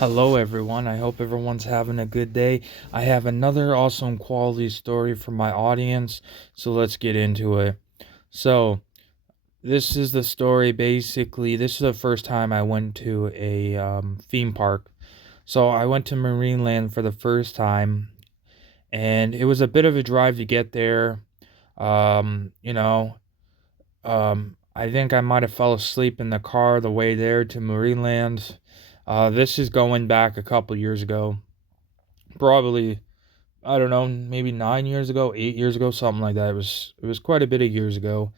Hello, everyone. I hope everyone's having a good day. I have another awesome quality story for my audience, so let's get into it. So, this is the story basically. This is the first time I went to a theme park. So, I went to Marineland for the first time, and it was a bit of a drive to get there. Um, you know, I think I might have fell asleep in the car the way there to Marineland. This is going back a couple years ago. Probably, I don't know, maybe 9 years ago, 8 years ago, something like that. It was quite a bit of years ago.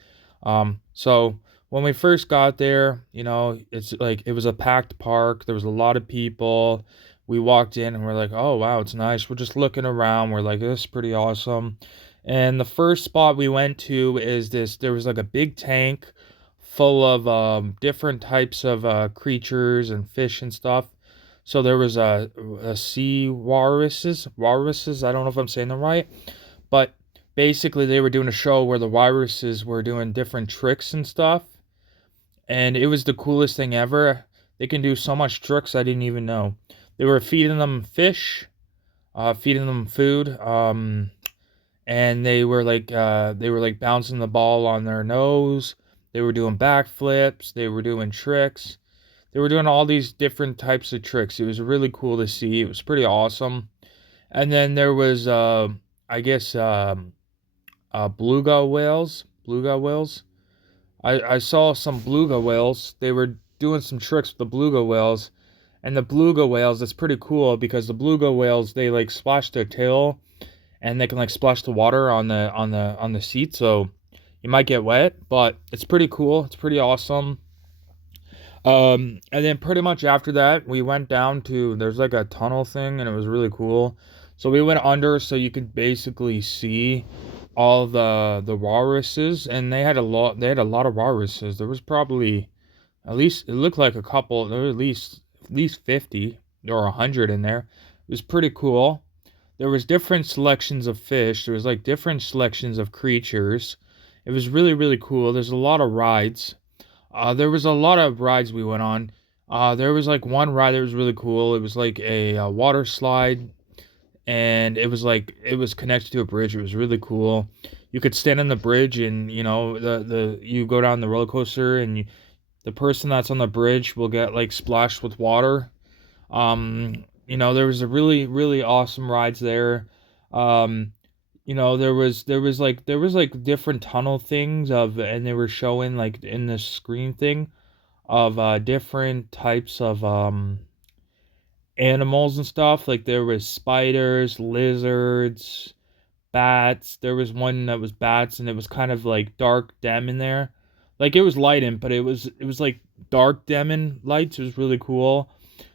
So when we first got there, it's like it was a packed park. There was a lot of people. We walked in and we're like, oh wow, it's nice. We're just looking around. We're like, this is pretty awesome. And the first spot we went to is this. There was like a big tank full of different types of creatures and fish and stuff. So there was a sea walruses. I don't know if I'm saying them right, but basically they were doing a show where the walruses were doing different tricks and stuff, and it was the coolest thing ever. They can do so much tricks I didn't even know. They were feeding them fish, feeding them food, and they were like bouncing the ball on their nose. They were doing backflips. They were doing tricks. They were doing all these different types of tricks. It was really cool to see. It was pretty awesome. And then there was, I guess, beluga whales. Beluga whales. I saw some beluga whales. They were doing some tricks with the beluga whales. And the beluga whales, it's pretty cool because the beluga whales, they like splash their tail and they can like splash the water on the seat. So you might get wet, but it's pretty cool. It's pretty awesome. And then pretty much after that, we went down to there's like a tunnel thing, and it was really cool. So we went under, so you could basically see all the walruses, and they had a lot. They had a lot of walruses. There was probably at least it looked like a couple. There were at least 50 or 100 in there. It was pretty cool. There was different selections of fish. There was like different selections of creatures. It was really really cool. There's a lot of rides. There was a lot of rides we went on. There was like one ride that was really cool. It was like a water slide, and it was connected to a bridge. It was really cool. You could stand on the bridge, and the you go down the roller coaster, and the person that's on the bridge will get like splashed with water. There was a really really awesome rides there. Um, there was like different tunnel things and they were showing like in the screen thing of different types of animals and stuff. Like there was spiders, lizards, bats. There was one that was bats, and it was kind of like dark dim in there. Like it was lighting, but it was like dark dimming lights. It was really cool.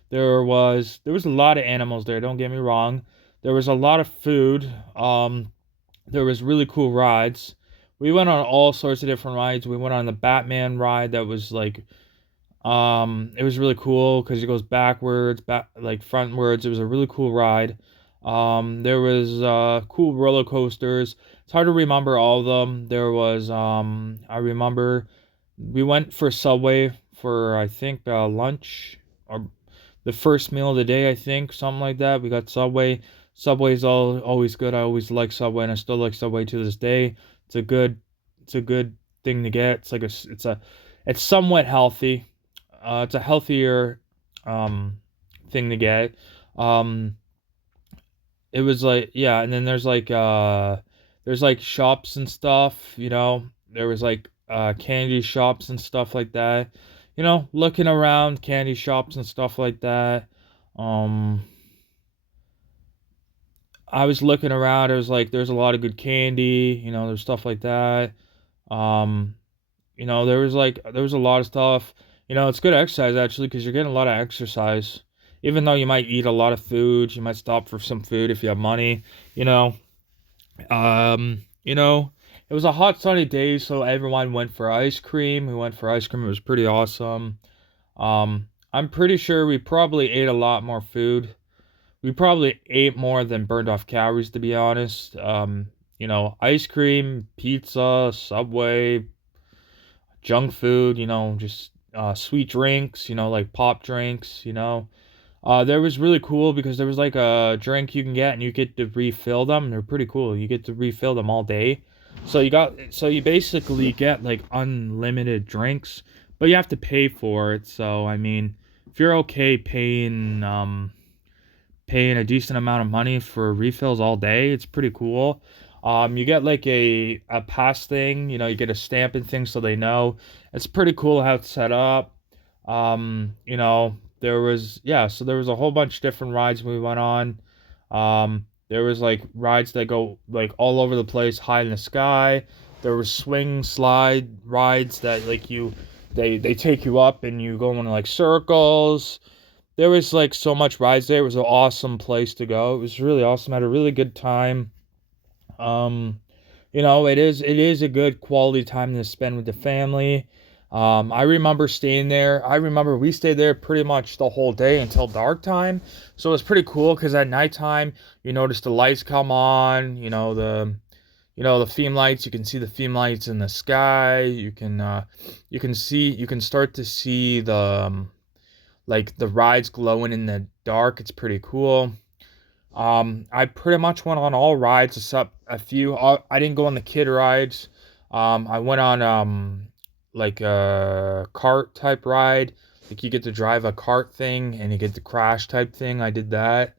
There was a lot of animals there, don't get me wrong. There was a lot of food. There was really cool rides. We went on all sorts of different rides. We went on the Batman ride that was like it was really cool because it goes backwards, back like frontwards. It was a really cool ride. There was cool roller coasters. It's hard to remember all of them. There was I remember we went for Subway for I think lunch or the first meal of the day, I think, something like that. We got Subway. Subway's always good. I always like Subway, and I still like Subway to this day. It's a good, it's a good thing to get. It's somewhat healthy. It's a healthier thing to get. Um, it was like yeah, and then there's like shops and stuff. There was like candy shops and stuff like that. Looking around candy shops and stuff like that. Um, I was looking around. It was like there's a lot of good candy. There's stuff like that. Um, there was a lot of stuff. It's good exercise actually because you're getting a lot of exercise. Even though you might eat a lot of food, you might stop for some food if you have money. You know, it was a hot sunny day, so everyone went for ice cream. We went for ice cream. It was pretty awesome. I'm pretty sure we probably ate a lot more food. We probably ate more than burned off calories, to be honest. Ice cream, pizza, Subway, junk food, just sweet drinks, like pop drinks. There was really cool because there was like a drink you can get and you get to refill them. They're pretty cool. You get to refill them all day. So you basically get like unlimited drinks, but you have to pay for it. So I mean, if you're okay paying a decent amount of money for refills all day, it's pretty cool. You get like a pass thing, you get a stamping thing so they know. It's pretty cool how it's set up. So there was a whole bunch of different rides we went on. There was like rides that go like all over the place, high in the sky. There was swing slide rides that they take you up and you go in like circles. There was like so much rides there. It was an awesome place to go. It was really awesome. I had a really good time. Um, it is a good quality time to spend with the family. I remember staying there. I remember we stayed there pretty much the whole day until dark time. So it was pretty cool because at nighttime you notice the lights come on. The theme lights. You can see the theme lights in the sky. You can start to see the rides glowing in the dark. It's pretty cool. I pretty much went on all rides except a few. I didn't go on the kid rides. I went on like a cart type ride. Like you get to drive a cart thing and you get the crash type thing. I did that.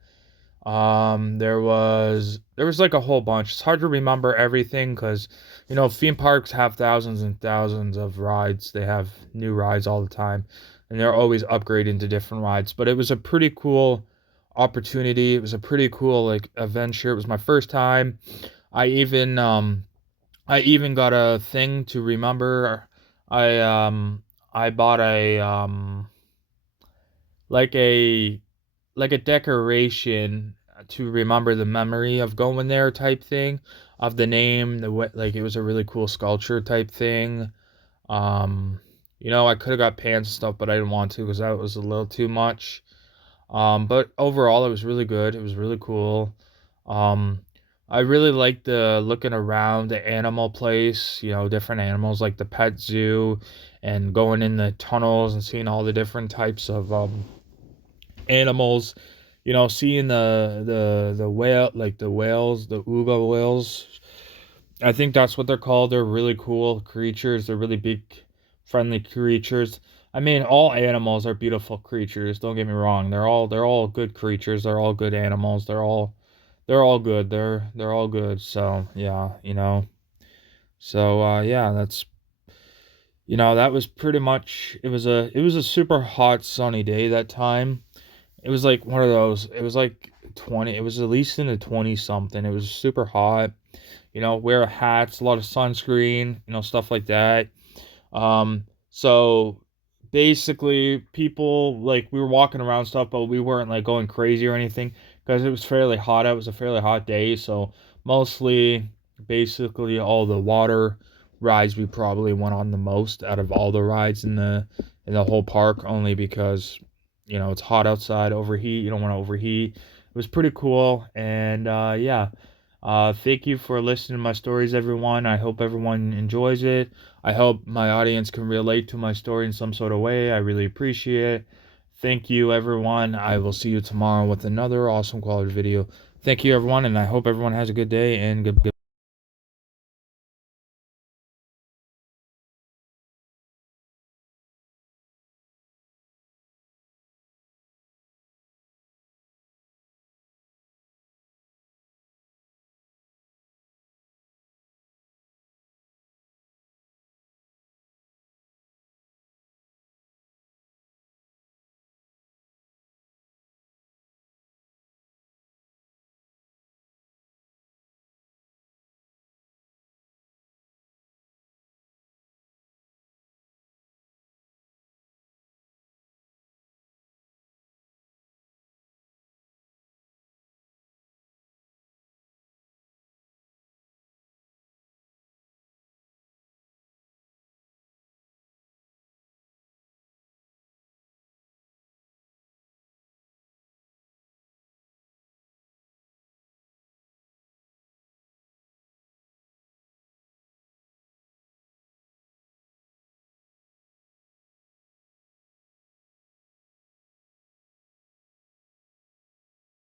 There was like a whole bunch. It's hard to remember everything because theme parks have thousands and thousands of rides. They have new rides all the time, and they're always upgrading to different rides. But it was a pretty cool opportunity. It was a pretty cool like adventure. It was my first time. I even um I even got a thing to remember. I bought like a a decoration to remember the memory of going there type thing, of the name, like it was a really cool sculpture type thing. I could have got pants and stuff, but I didn't want to because that was a little too much. But overall, it was really good. It was really cool. Um, I really liked the looking around the animal place, different animals like the pet zoo and going in the tunnels and seeing all the different types of animals, seeing the whale, like the whales, the Uga whales. I think that's what they're called. They're really cool creatures. They're really big, friendly creatures. I mean, all animals are beautiful creatures. Don't get me wrong. They're all good creatures. They're all good animals. They're all good. They're all good. So yeah, yeah, that was pretty much. It was a super hot sunny day that time. It was like one of those. It was like 20. It was at least in the 20 something. It was super hot. Wear hats, a lot of sunscreen, stuff like that. So basically, people like we were walking around stuff, but we weren't like going crazy or anything because it was fairly hot. It was a fairly hot day, so mostly, basically, all the water rides we probably went on the most out of all the rides in the whole park, only because it's hot outside, overheat. You don't want to overheat. It was pretty cool, and yeah. Thank you for listening to my stories, everyone. I hope everyone enjoys it. I hope my audience can relate to my story in some sort of way. I really appreciate it. Thank you, everyone. I will see you tomorrow with another awesome quality video. Thank you, everyone, and I hope everyone has a good day and good.